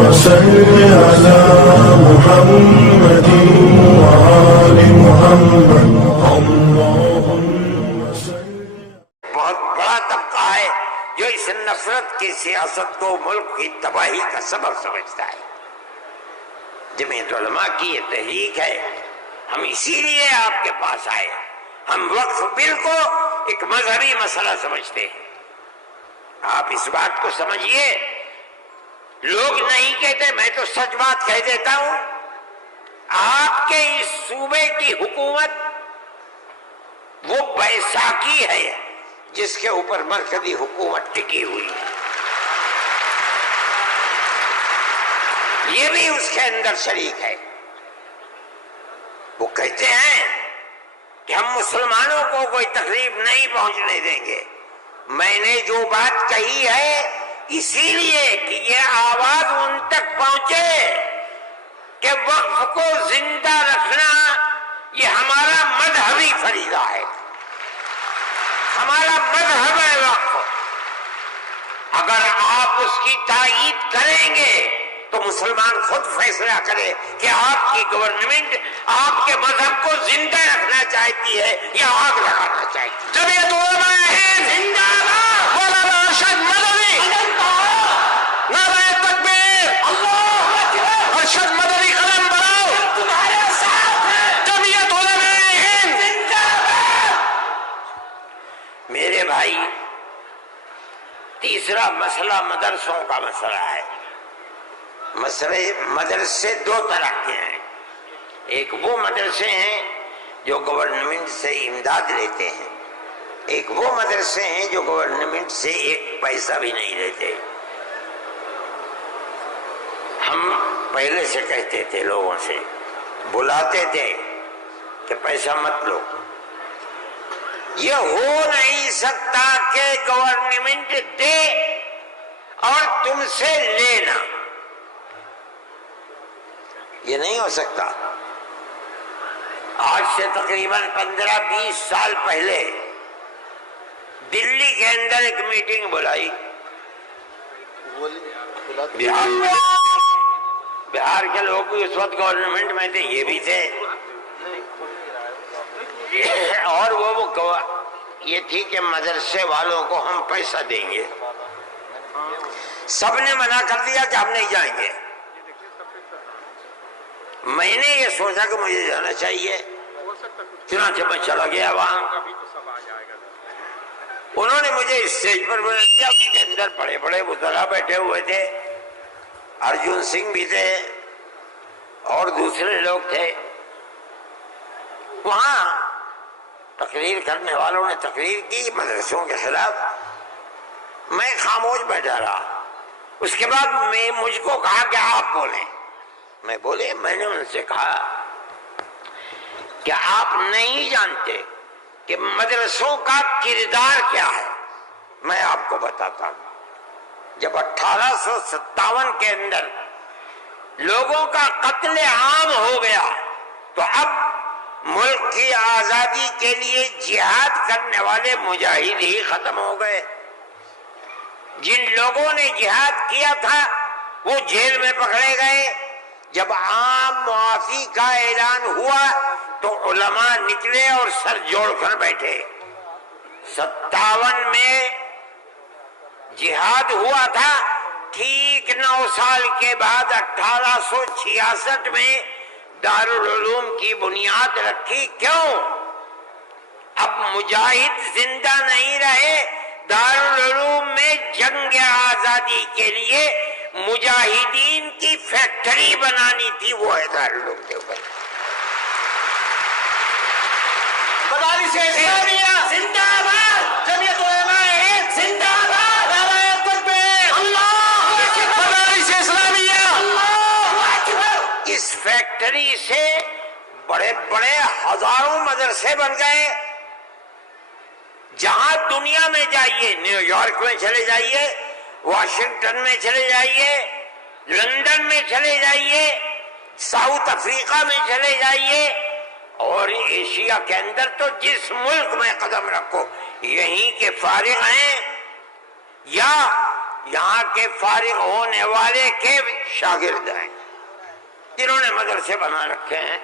صل على محمد وآل محمد اللهم صل۔ بہت بڑا طبقہ ہے جو اس نفرت کی سیاست کو ملک کی تباہی کا سبب سمجھتا ہے۔ جمعیت علماء کی یہ تحریک ہے، ہم اسی لیے آپ کے پاس آئے۔ ہم وقف بل کو ایک مذہبی مسئلہ سمجھتے ہیں۔ آپ اس بات کو سمجھیے، لوگ نہیں کہتے، میں تو سچ بات کہہ دیتا ہوں، آپ کے اس صوبے کی حکومت وہ بیساکھی ہے جس کے اوپر مرکزی حکومت ٹکی ہوئی ہے، یہ بھی اس کے اندر شریک ہے۔ وہ کہتے ہیں کہ ہم مسلمانوں کو کوئی تکلیف نہیں پہنچنے دیں گے۔ میں نے جو بات کہی ہے اسی لیے کہ یہ آواز ان تک پہنچے کہ وقف کو زندہ رکھنا یہ ہمارا مذہبی فریضہ ہے، ہمارا مذہب ہے وقف۔ اگر آپ اس کی تائید کریں گے تو مسلمان خود فیصلہ کرے کہ آپ کی گورنمنٹ آپ کے مذہب کو زندہ رکھنا چاہتی ہے یا آگ لگانا چاہتی ہے۔ جمعیت علماء ہند زندہ باد، مولانا ارشد مدنی، نعرہ تکبیر، اللہ اکبر، ارشد مدنی قلم بڑھاؤ، تمہارے ساتھ ہے، جمعیت علماء ہند زندہ باد۔ میرے بھائی، تیسرا مسئلہ مدرسوں کا مسئلہ ہے۔ مدرسے دو طرح کے ہیں، ایک وہ مدرسے ہیں جو گورنمنٹ سے امداد لیتے ہیں، ایک وہ مدرسے ہیں جو گورنمنٹ سے ایک پیسہ بھی نہیں لیتے۔ ہم پہلے سے کہتے تھے، لوگوں سے بلاتے تھے کہ پیسہ مت لو۔ یہ ہو نہیں سکتا کہ گورنمنٹ دے اور تم سے لینا، یہ نہیں ہو سکتا۔ آج سے تقریباً 15-20 سال پہلے دلی کے اندر ایک میٹنگ بلائی، بہار کے لوگ بھی اس وقت گورنمنٹ میں تھے، یہ بھی تھے، اور وہ یہ تھی کہ مدرسے والوں کو ہم پیسہ دیں گے۔ سب نے منع کر دیا کہ ہم نہیں جائیں گے۔ میں نے یہ سوچا کہ مجھے جانا چاہیے، چنانچہ میں چلا گیا وہاں۔ انہوں نے مجھے اسٹیج پر بلا دیا، اس کے اندر بڑے بڑے وزراء بیٹھے ہوئے تھے، ارجن سنگھ بھی تھے اور دوسرے لوگ تھے۔ وہاں تقریر کرنے والوں نے تقریر کی مدرسوں کے خلاف، میں خاموش بیٹھا رہا۔ اس کے بعد مجھ کو کہا کہ آپ بولیں۔ میں بولے، میں نے ان سے کہا کہ آپ نہیں جانتے کہ مدرسوں کا کردار کیا ہے۔ میں آپ کو بتاتا ہوں، جب 1857 کے اندر لوگوں کا قتل عام ہو گیا تو اب ملک کی آزادی کے لیے جہاد کرنے والے مجاہد ہی ختم ہو گئے۔ جن لوگوں نے جہاد کیا تھا وہ جیل میں پکڑے گئے۔ جب عام معافی کا اعلان ہوا تو علماء نکلے اور سر جوڑ کر بیٹھے۔ 57 میں جہاد ہوا تھا، ٹھیک 9 سال کے بعد 1866 میں دارالعلوم کی بنیاد رکھی۔ کیوں؟ اب مجاہد زندہ نہیں رہے، دارالعلوم میں جنگ آزادی کے لیے مجاہدین کی فیکٹری بنانی تھی، وہ ہے دارالعلوم کے اوپر۔ مدارس اسلامیہ زندہ باد، جمعیت علماء ہند زندہ باد، نعرہ تکبیر، اللہ اکبر، مدارس اسلامیہ، اللہ اکبر۔ اس فیکٹری سے بڑے بڑے ہزاروں مدرسے بن گئے۔ جہاں دنیا میں جائیے، نیو یارک میں چلے جائیے، واشنگٹن میں چلے جائیے، لندن میں چلے جائیے، ساؤتھ افریقہ میں چلے جائیے، اور ایشیا کے اندر تو جس ملک میں قدم رکھو یہیں کے فارغ ہیں یا یہاں کے فارغ ہونے والے کے شاگرد ہیں جنہوں نے مدرسے بنا رکھے ہیں۔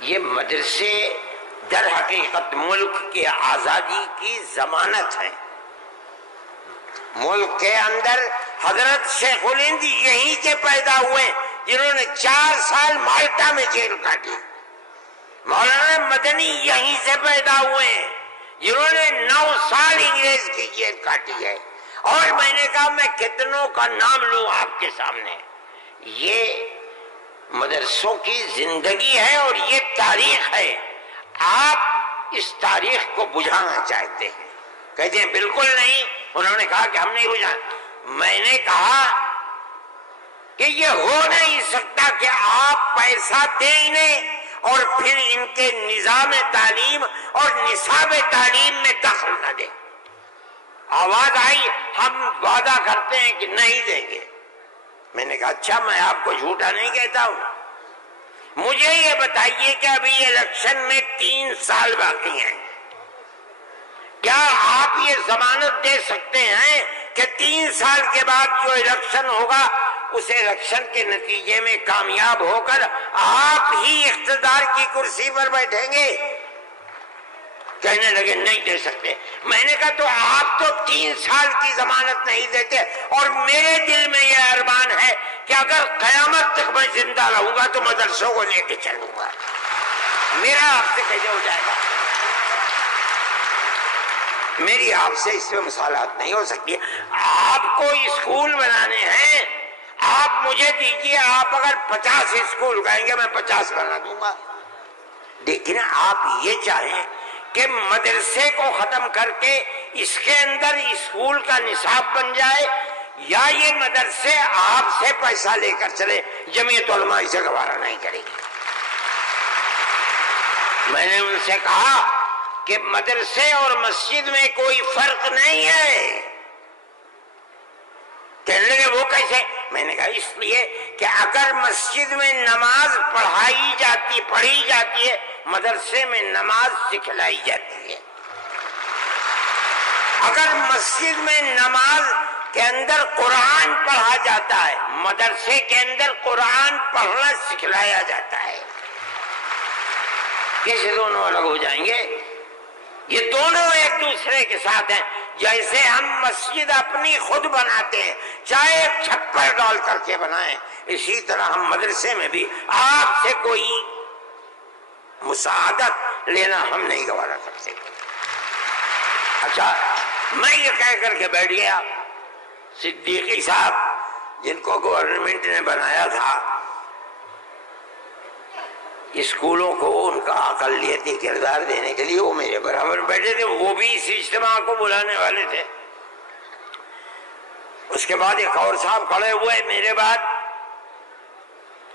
یہ مدرسے در حقیقت ملک کی آزادی کی ضمانت ہے۔ ملک کے اندر حضرت شیخ الہند یہیں کے پیدا ہوئے جنہوں نے 4 سال مالٹا میں جیل کاٹی۔ مولانا مدنی یہیں سے پیدا ہوئے ہیں جنہوں نے 9 سال انگریز کی جیل کاٹی ہے۔ اور میں نے کہا میں کتنوں کا نام لوں آپ کے سامنے۔ یہ مدرسوں کی زندگی ہے اور یہ تاریخ ہے۔ آپ اس تاریخ کو بجھانا چاہتے ہیں، کہتے ہیں بالکل نہیں۔ انہوں نے کہا کہ ہم نہیں بجھانا۔ میں نے کہا کہ یہ ہو نہیں سکتا کہ آپ پیسہ دیں انہیں اور پھر ان کے نظام تعلیم اور نصاب تعلیم میں دخل نہ دیں۔ آواز آئی ہم وعدہ کرتے ہیں کہ نہیں دیں گے۔ میں نے کہا اچھا، میں آپ کو جھوٹا نہیں کہتا ہوں، مجھے یہ بتائیے کہ ابھی الیکشن میں 3 سال باقی ہیں، کیا آپ یہ ضمانت دے سکتے ہیں کہ 3 سال کے بعد جو الیکشن ہوگا اس الیکشن کے نتیجے میں کامیاب ہو کر آپ ہی اقتدار کی کرسی پر بیٹھیں گے؟ کہنے لگے نہیں دے سکتے۔ میں نے کہا تو آپ تو 3 سال کی ضمانت نہیں دیتے، اور میرے دل میں یہ ارمان ہے کہ اگر قیامت تک میں زندہ رہوں گا تو مدرسوں کو لے کے چلوں گا۔ میرا آپ سے کیسے ہو جائے گا؟ میری آپ سے اس میں مصالحت نہیں ہو سکتی۔ آپ کو اسکول بنانے ہیں، آپ مجھے دیجیے، آپ اگر 50 اسکول کہیں گے میں 50 بنا دوں گا۔ لیکن آپ یہ چاہیں کہ مدرسے کو ختم کر کے اس کے اندر اسکول کا نصاب بن جائے، یا یہ مدرسے آپ سے پیسہ لے کر چلے، جمعیت علماء اسے گوارا نہیں کرے گی۔ میں نے ان سے کہا کہ مدرسے اور مسجد میں کوئی فرق نہیں ہے۔ کہنے لگے وہ کیسے؟ میں نے کہا اس لیے کہ اگر مسجد میں نماز پڑھی جاتی ہے، مدرسے میں نماز سکھلائی جاتی ہے۔ اگر مسجد میں نماز کے اندر قرآن پڑھا جاتا ہے، مدرسے کے اندر قرآن پڑھنا سکھلایا جاتا ہے۔ کیسے دونوں الگ ہو جائیں گے؟ یہ دونوں ایک دوسرے کے ساتھ ہیں۔ جیسے ہم مسجد اپنی خود بناتے ہیں، چاہے چھپر ڈال کر کے بنائیں، اسی طرح ہم مدرسے میں بھی آپ سے کوئی مساعدت لینا ہم نہیں گوارا کرتے۔ اچھا، میں یہ کہہ کر کے بیٹھ گیا، صدیقی صاحب جن کو گورنمنٹ نے بنایا تھا اسکولوں کو ان کا اقلیتی کردار دینے کے لیے، وہ میرے برابر بیٹھے تھے، وہ بھی اس اجتماع کو بلانے والے تھے۔ اس کے بعد ایک اور صاحب کھڑے ہوئے میرے بعد،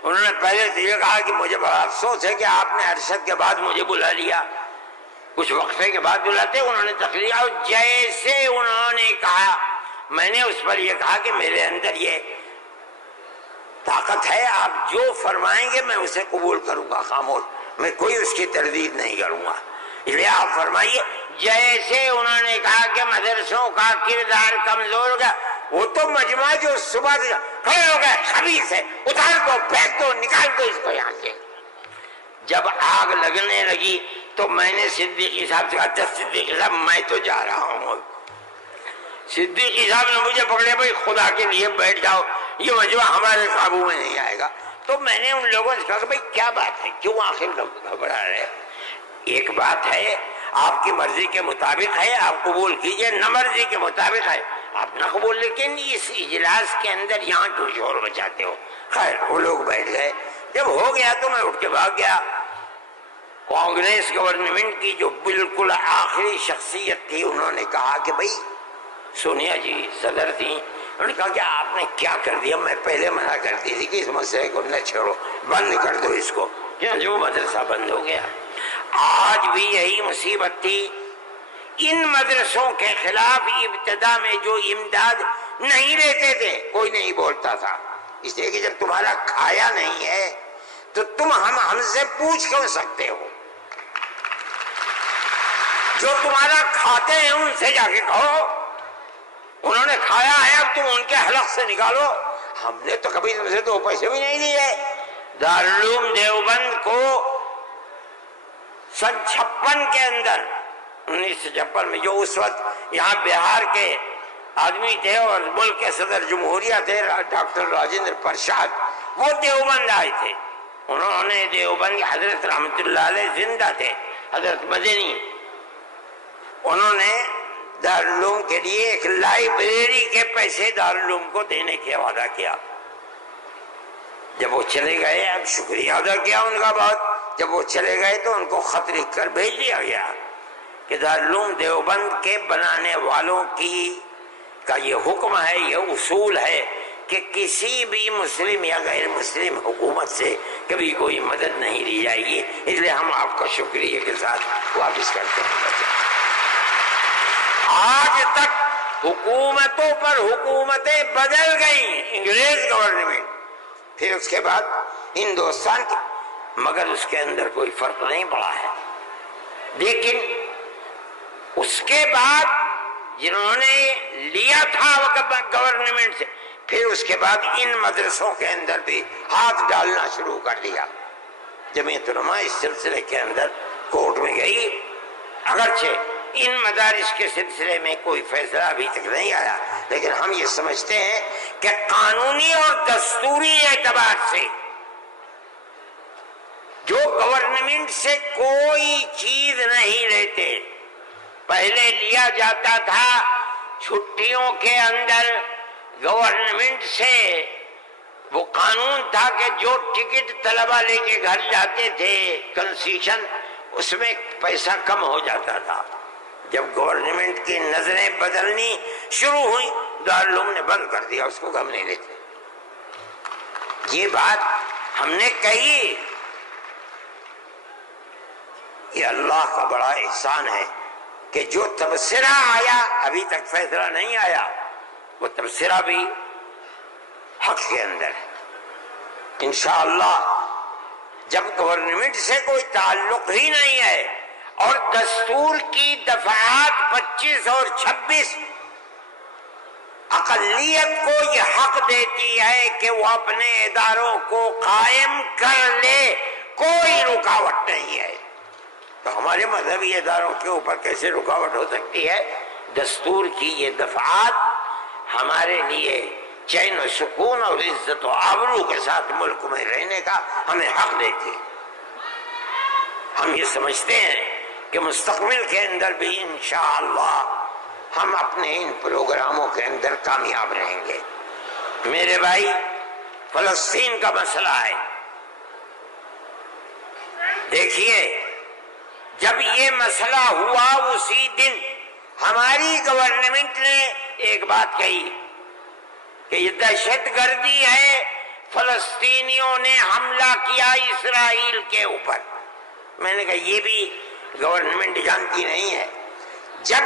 انہوں نے پہلے سے یہ کہا کہ مجھے بڑا افسوس ہے کہ آپ نے ارشد کے بعد مجھے بلا لیا، کچھ وقفے کے بعد بلاتے۔ انہوں نے تقریر، اور جیسے انہوں نے کہا میں نے اس پر یہ کہا کہ میرے اندر یہ طاقت ہے، آپ جو فرمائیں گے میں اسے قبول کروں گا، خاموش، میں کوئی اس کی تردید نہیں کروں گا، اس لیے آپ فرمائیے۔ جیسے انہوں نے کہا کہ مدرسوں کا کردار کمزور ہو گیا، وہ تو مجمع جو صبح کھڑے ہو گئے، خبیث ہے، اتار دو، پھینک دو، نکال دو اس کو یہاں سے۔ جب آگ لگنے لگی تو میں نے صدیقی صاحب سے کہا صدیقی صاحب میں تو جا رہا ہوں۔ صدیقی صاحب نے مجھے پکڑے، بھائی خدا کے لیے بیٹھ جاؤ، یہ مجمع ہمارے قابو میں نہیں آئے گا۔ تو میں نے ان لوگوں سے کہا کہ بھائی کیا بات ہے، کیوں آخر گھبرا رہے؟ ایک بات ہے، آپ کی مرضی کے مطابق ہے آپ قبول کیجئے، نہ مرضی کے مطابق ہے آپ نہ قبول، لیکن اس اجلاس کے اندر یہاں کیوں شور بچاتے ہو؟ خیر وہ لوگ بیٹھ گئے۔ جب ہو گیا تو میں اٹھ کے بھاگ گیا۔ کانگریس گورنمنٹ کی جو بالکل آخری شخصیت تھی، انہوں نے کہا کہ بھائی سونیا جی صدر تھی، انہوں نے کہا کہ آپ نے کیا کر دیا، میں پہلے منع کرتی تھی کہ اس مسئلے کو نہ چھوڑو، بند کر دو اس کو، جو مدرسہ بند ہو گیا۔ آج بھی یہی مصیبت تھی، ان مدرسوں کے خلاف ابتدا میں جو امداد نہیں لیتے تھے کوئی نہیں بولتا تھا، اس لیے کہ جب تمہارا کھایا نہیں ہے تو تم ہم سے پوچھ کیوں سکتے ہو؟ جو تمہارا کھاتے ہیں ان سے جا کے کہو۔ انہوں نے کھایا ہے، اب تم ان کے حلق سے نکالو، ہم نے تو کبھی تم سے 2 پیسے بھی نہیں دیے۔ دارالعلوم دیوبند کو سن 56 کے اندر، 1956 میں، جو اس وقت یہاں بہار کے آدمی تھے اور ملک کے صدر جمہوریہ تھے ڈاکٹر راجندر پرساد، وہ دیوبند آئے تھے۔ انہوں نے دیوبند، حضرت رحمت اللہ علیہ زندہ تھے، حضرت مدنی، انہوں نے دارالعلوم کے لیے ایک لائبریری کے پیسے دارالعلوم کو دینے کا وعدہ کیا۔ جب وہ چلے گئے، اب شکریہ ادا کیا ان کا بہت، جب وہ چلے گئے تو ان کو خط لکھ کر بھیج دیا گیا کہ دارالعلوم دیوبند کے بنانے والوں کا یہ حکم ہے، یہ اصول ہے کہ کسی بھی مسلم یا غیر مسلم حکومت سے کبھی کوئی مدد نہیں لی جائے گی، اس لیے ہم آپ کا شکریہ کے ساتھ واپس کرتے ہیں۔ آج تک حکومتوں پر حکومتیں بدل گئیں، انگریز گورنمنٹ، پھر اس کے بعد ہندوستان کی، مگر اس کے اندر کوئی فرق نہیں پڑا ہے۔ لیکن اس کے بعد جنہوں نے لیا تھا گورنمنٹ سے، پھر اس کے بعد ان مدرسوں کے اندر بھی ہاتھ ڈالنا شروع کر دیا۔ جمعیت علماء اس سلسلے کے اندر کورٹ میں گئی، اگرچہ ان مدارس کے سلسلے میں کوئی فیصلہ ابھی تک نہیں آیا، لیکن ہم یہ سمجھتے ہیں کہ قانونی اور دستوری اعتبار سے جو گورنمنٹ سے کوئی چیز نہیں لیتے، پہلے لیا جاتا تھا چھٹیوں کے اندر گورنمنٹ سے، وہ قانون تھا کہ جو ٹکٹ طلبہ لے کے گھر جاتے تھے کنسیشن، اس میں پیسہ کم ہو جاتا تھا۔ جب گورنمنٹ کی نظریں بدلنی شروع ہوئی، دارالعلوم نے بند کر دیا، اس کو ہم نہیں لیتے۔ یہ بات ہم نے کہی، یہ اللہ کا بڑا احسان ہے کہ جو تبصرہ آیا، ابھی تک فیصلہ نہیں آیا، وہ تبصرہ بھی حق کے اندر ہے۔ انشاءاللہ جب گورنمنٹ سے کوئی تعلق ہی نہیں ہے اور دستور کی دفعات 25 اور 26 اقلیت کو یہ حق دیتی ہے کہ وہ اپنے اداروں کو قائم کر لے، کوئی رکاوٹ نہیں ہے، تو ہمارے مذہبی اداروں کے اوپر کیسے رکاوٹ ہو سکتی ہے؟ دستور کی یہ دفعات ہمارے لیے چین و سکون اور عزت و آبرو کے ساتھ ملک میں رہنے کا ہمیں حق دیتی ہے۔ ہم یہ سمجھتے ہیں کہ مستقبل کے اندر بھی انشاءاللہ ہم اپنے ان پروگراموں کے اندر کامیاب رہیں گے۔ میرے بھائی، فلسطین کا مسئلہ ہے، دیکھیے جب یہ مسئلہ ہوا اسی دن ہماری گورنمنٹ نے ایک بات کہی کہ یہ دہشت گردی ہے، فلسطینیوں نے حملہ کیا اسرائیل کے اوپر۔ میں نے کہا یہ بھی گورنمنٹ جانتی نہیں ہے۔ جب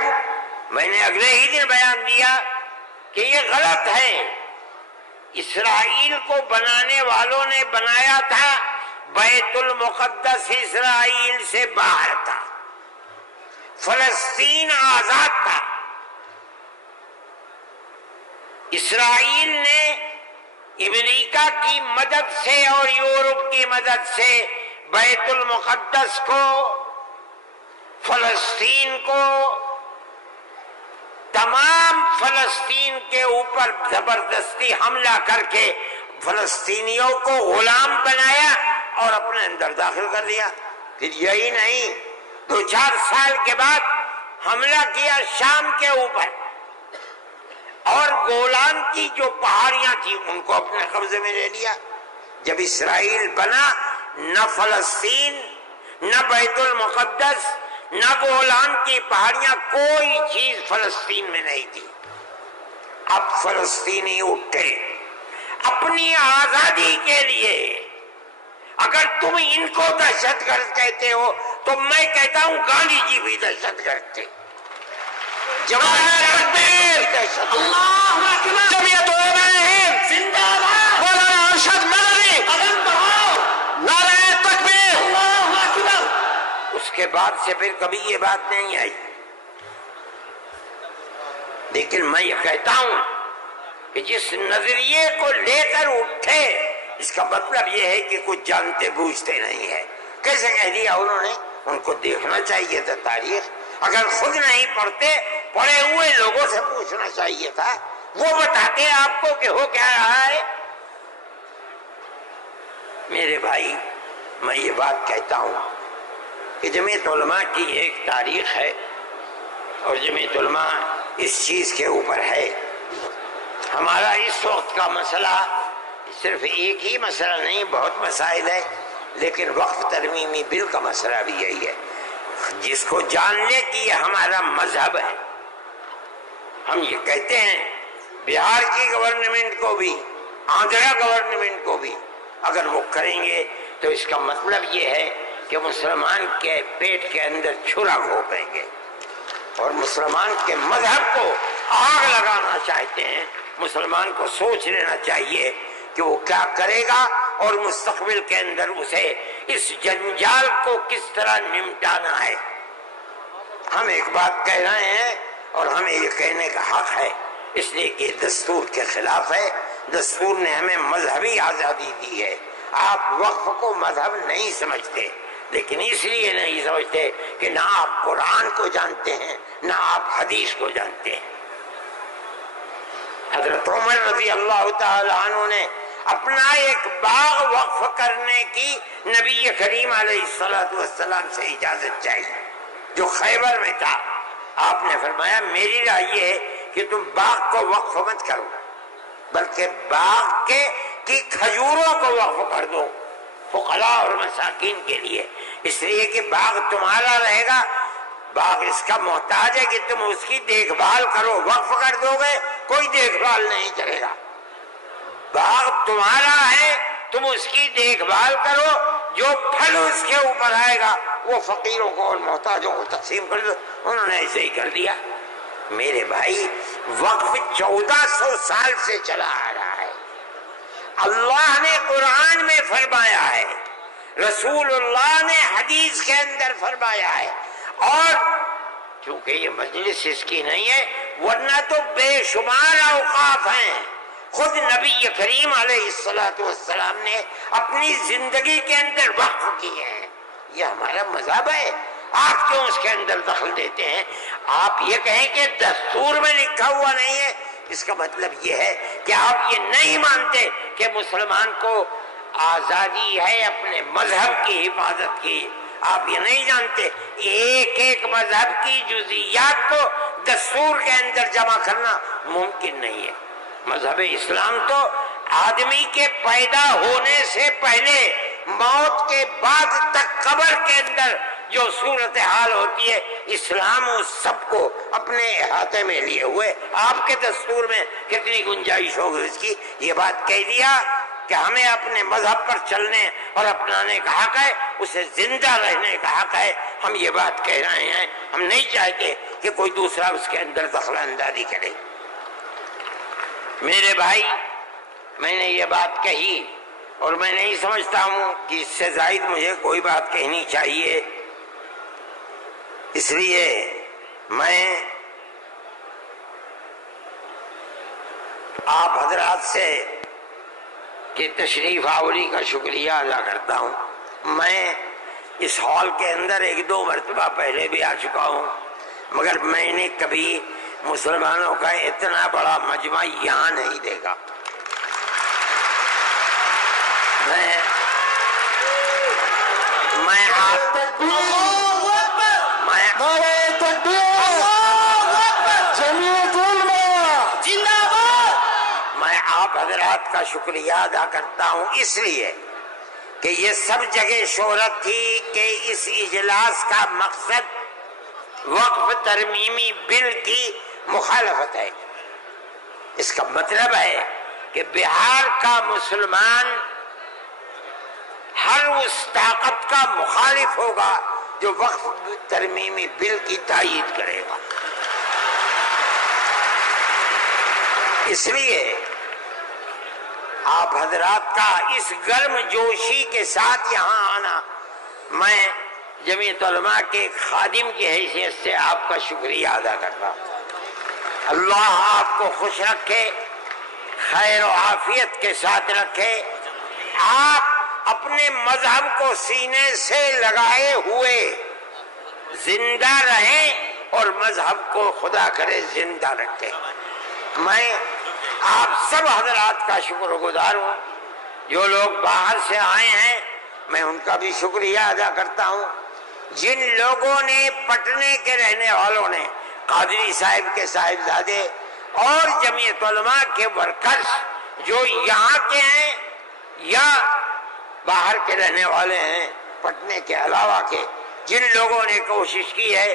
میں نے اگلے ہی دن بیان دیا کہ یہ غلط ہے، اسرائیل کو بنانے والوں نے بنایا تھا، بیت المقدس اسرائیل سے باہر تھا، فلسطین آزاد تھا۔ اسرائیل نے امریکہ کی مدد سے اور یورپ کی مدد سے بیت المقدس کو، فلسطین کو، تمام فلسطین کے اوپر زبردستی حملہ کر کے فلسطینیوں کو غلام بنایا اور اپنے اندر داخل کر دیا۔ پھر یہی نہیں، 2-4 سال کے بعد حملہ کیا شام کے اوپر، اور گولان کی جو پہاڑیاں تھیں ان کو اپنے قبضے میں لے لیا۔ جب اسرائیل بنا، نہ فلسطین، نہ بیت المقدس، نہ گولان کی پہاڑیاں، کوئی چیز فلسطین میں نہیں تھی۔ اب فلسطینی اٹھے اپنی آزادی کے لیے۔ اگر تم ان کو دہشت گرد کہتے ہو تو میں کہتا ہوں گاندھی جی بھی دہشت گرد تھے۔ جمعیت علماء ہند زندہ باد، مولانا ارشد مدنی قدم بڑھاؤ، نعرہ تکبیر، اللہ اکبر۔ اس کے بعد سے پھر کبھی یہ بات نہیں آئی۔ لیکن میں یہ کہتا ہوں کہ جس نظریے کو لے کر اٹھے اس کا مطلب یہ ہے کہ کچھ جانتے بوجھتے نہیں ہے۔ کیسے کہہ دیا انہوں نے؟ ان کو دیکھنا چاہیے تھا تاریخ، اگر خود نہیں پڑھتے پڑھے ہوئے لوگوں سے پوچھنا چاہیے تھا، وہ بتاتے آپ کو کہ ہو کیا رہا ہے۔ میرے بھائی میں یہ بات کہتا ہوں کہ جمعیت علماء کی ایک تاریخ ہے اور جمعیت علماء اس چیز کے اوپر ہے۔ ہمارا اس وقت کا مسئلہ صرف ایک ہی مسئلہ نہیں، بہت مسائل ہے، لیکن وقف ترمیمی بل کا مسئلہ بھی یہی ہے جس کو جاننے کی یہ ہمارا مذہب ہے۔ ہم یہ کہتے ہیں بہار کی گورنمنٹ کو بھی، آندھرا گورنمنٹ کو بھی اگر وہ کریں گے تو اس کا مطلب یہ ہے کہ مسلمان کے پیٹ کے اندر چھرا گھونپیں گے اور مسلمان کے مذہب کو آگ لگانا چاہتے ہیں۔ مسلمان کو سوچ لینا چاہیے کہ وہ کیا کرے گا اور مستقبل کے اندر اسے اس جنجال کو کس طرح نمٹانا ہے۔ ہم ایک بات کہہ رہے ہیں اور ہمیں یہ کہنے کا حق ہے، اس لیے کہ دستور کے خلاف ہے۔ دستور نے ہمیں مذہبی آزادی دی ہے۔ آپ وقف کو مذہب نہیں سمجھتے، لیکن اس لیے نہیں سمجھتے کہ نہ آپ قرآن کو جانتے ہیں نہ آپ حدیث کو جانتے ہیں۔ حضرت عمر رضی اللہ تعالی عنہ نے اپنا ایک باغ وقف کرنے کی نبی کریم علیہ السلام سے اجازت چاہیے جو خیبر میں تھا۔ آپ نے فرمایا میری رائے یہ ہے کہ تم باغ کو وقف مت کرو بلکہ باغ کی کھجوروں کو وقف کر دو فقراء اور مساکین کے لیے، اس لیے کہ باغ تمہارا رہے گا، باغ اس کا محتاج ہے کہ تم اس کی دیکھ بھال کرو۔ وقف کر دو گے کوئی دیکھ بھال نہیں کرے گا۔ باغ تمہارا ہے، تم اس کی دیکھ بھال کرو، جو پھل اس کے اوپر آئے گا وہ فقیروں کو اور محتاجوں کو تقسیم کر دو۔ انہوں نے ایسے ہی کر دیا۔ میرے بھائی وقف 1400 سال سے چلا آ رہا ہے۔ اللہ نے قرآن میں فرمایا ہے، رسول اللہ نے حدیث کے اندر فرمایا ہے، اور چونکہ یہ مجلس اس کی نہیں ہے ورنہ تو بے شمار اوقاف ہیں۔ خود نبی کریم علیہ السلام نے اپنی زندگی کے اندر وقف کیے ہیں۔ یہ ہمارا مذہب ہے، آپ کیوں اس کے اندر دخل دیتے ہیں؟ آپ یہ کہیں کہ دستور میں لکھا ہوا نہیں ہے، اس کا مطلب یہ ہے کہ آپ یہ نہیں مانتے کہ مسلمان کو آزادی ہے اپنے مذہب کی حفاظت کی۔ آپ یہ نہیں جانتے ایک ایک مذہب کی جزئیات کو دستور کے اندر جمع کرنا ممکن نہیں ہے۔ مذہب اسلام تو آدمی کے پیدا ہونے سے پہلے موت کے بعد تک قبر کے اندر جو صورتحال ہوتی ہے اسلام اس سب کو اپنے احاطے میں لیے ہوئے۔ آپ کے دستور میں کتنی گنجائش ہوگی اس کی؟ یہ بات کہہ دیا کہ ہمیں اپنے مذہب پر چلنے اور اپنانے کا حق ہے، اسے زندہ رہنے کا حق ہے۔ ہم یہ بات کہہ رہے ہیں، ہم نہیں چاہتے کہ کوئی دوسرا اس کے اندر دخل اندازی کرے۔ میرے بھائی میں نے یہ بات کہی اور میں نہیں سمجھتا ہوں کہ اس سے زائد مجھے کوئی بات کہنی چاہیے، اس لیے میں آپ حضرات سے کہ تشریف آوری کا شکریہ ادا کرتا ہوں۔ میں اس ہال کے اندر 1-2 مرتبہ پہلے بھی آ چکا ہوں، مگر میں نے کبھی مسلمانوں کا اتنا بڑا مجمع یہاں نہیں دیکھا۔ میں آپ حضرات کا شکریہ ادا کرتا ہوں اس لیے کہ یہ سب جگہ شہرت تھی کہ اس اجلاس کا مقصد وقف ترمیمی بل کی مخالفت ہے۔ اس کا مطلب ہے کہ بہار کا مسلمان ہر اس طاقت کا مخالف ہوگا جو وقف ترمیمی بل کی تائید کرے گا۔ اس لیے آپ حضرات کا اس گرم جوشی کے ساتھ یہاں آنا، میں جمعیت علماء کے خادم کی حیثیت سے آپ کا شکریہ ادا کرتا ہوں۔ اللہ آپ کو خوش رکھے، خیر و عافیت کے ساتھ رکھے، آپ اپنے مذہب کو سینے سے لگائے ہوئے زندہ رہیں اور مذہب کو خدا کرے زندہ رکھے۔ میں آپ سب حضرات کا شکر گزار ہوں، جو لوگ باہر سے آئے ہیں میں ان کا بھی شکریہ ادا کرتا ہوں۔ جن لوگوں نے پٹنے کے رہنے والوں نے، قادری صاحب کے صاحبزادے اور جمعیت علماء کے ورکرز جو یہاں کے ہیں یا باہر کے رہنے والے ہیں پٹنے کے علاوہ کے، جن لوگوں نے کوشش کی ہے،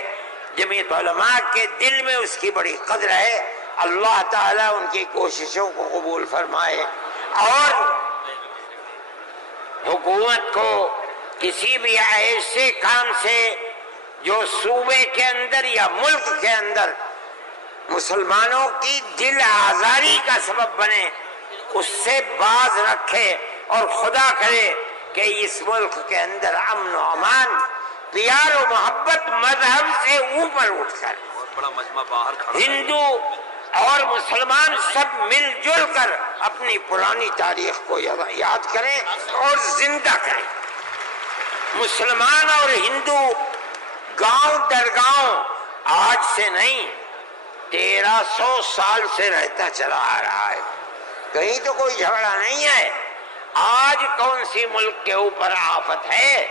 جمعیت علماء کے دل میں اس کی بڑی قدر ہے، اللہ تعالیٰ ان کی کوششوں کو قبول فرمائے، اور حکومت کو کسی بھی ایسے کام سے جو صوبے کے اندر یا ملک کے اندر مسلمانوں کی دل آزاری کا سبب بنے اس سے باز رکھے، اور خدا کرے کہ اس ملک کے اندر امن و امان، پیار و محبت مذہب سے اوپر اٹھ کر ہندو اور مسلمان سب مل جل کر اپنی پرانی تاریخ کو یاد کریں اور زندہ کریں۔ مسلمان اور ہندو گاؤں در گاؤں آج سے نہیں 1300 سال سے رہتا چلا آ رہا ہے، کہیں تو کوئی جھگڑا نہیں ہے۔ آج کون سی ملک کے اوپر آفت ہے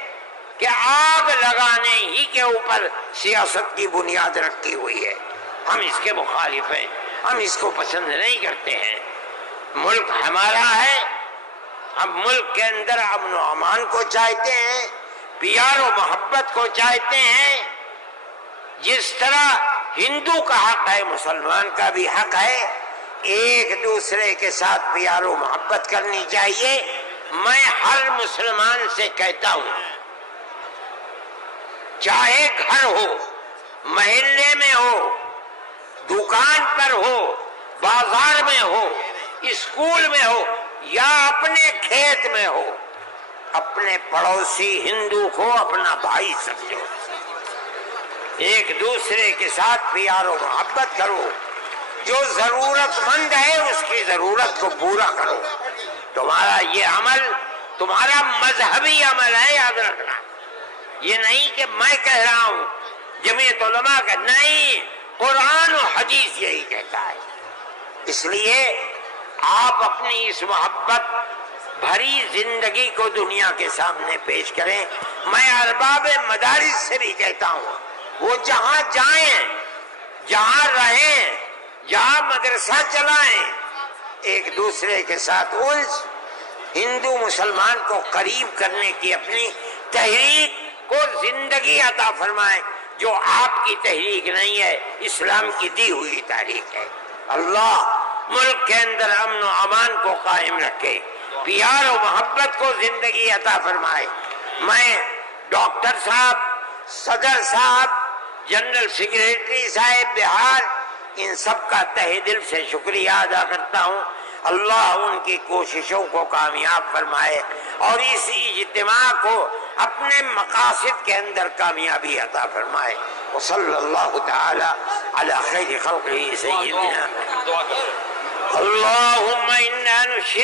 کہ آگ لگانے ہی کے اوپر سیاست کی بنیاد رکھی ہوئی ہے؟ ہم اس کے مخالف ہیں، ہم اس کو پسند نہیں کرتے ہیں۔ ملک ہمارا ہے، ہم ملک کے اندر امن و امان کو چاہتے ہیں، پیار و محبت کو چاہتے ہیں۔ جس طرح ہندو کا حق ہے مسلمان کا بھی حق ہے، ایک دوسرے کے ساتھ پیار و محبت کرنی چاہیے۔ میں ہر مسلمان سے کہتا ہوں، چاہے گھر ہو، محلے میں ہو، دکان پر ہو، بازار میں ہو، اسکول میں ہو یا اپنے کھیت میں ہو، اپنے پڑوسی ہندو کو اپنا بھائی سمجھو، ایک دوسرے کے ساتھ پیار و محبت کرو، جو ضرورت مند ہے اس کی ضرورت کو پورا کرو۔ تمہارا یہ عمل تمہارا مذہبی عمل ہے، یاد رکھنا۔ یہ نہیں کہ میں کہہ رہا ہوں، جمعیت علماء کا نہیں، قرآن و حدیث یہی کہتا ہے۔ اس لیے آپ اپنی اس محبت بھری زندگی کو دنیا کے سامنے پیش کریں۔ میں ارباب مدارس سے بھی کہتا ہوں، وہ جہاں جائیں، جہاں رہیں، جہاں مدرسہ چلائیں، ایک دوسرے کے ساتھ الجھ ہندو مسلمان کو قریب کرنے کی اپنی تحریک کو زندگی عطا فرمائیں، جو آپ کی تحریک نہیں ہے، اسلام کی دی ہوئی تحریک ہے۔ اللہ ملک کے اندر امن و امان کو قائم رکھے، پیار و محبت کو زندگی عطا فرمائے۔ میں ڈاکٹر صاحب، صدر صاحب، جنرل سیکریٹری صاحب بہار، ان سب کا تہ دل سے شکریہ ادا کرتا ہوں۔ اللہ ان کی کوششوں کو کامیاب فرمائے اور اس اجتماع کو اپنے مقاصد کے اندر کامیابی عطا فرمائے۔ وصلی اللہ تعالی علی خیر خلقہ سیدنا اللہم انا نشہد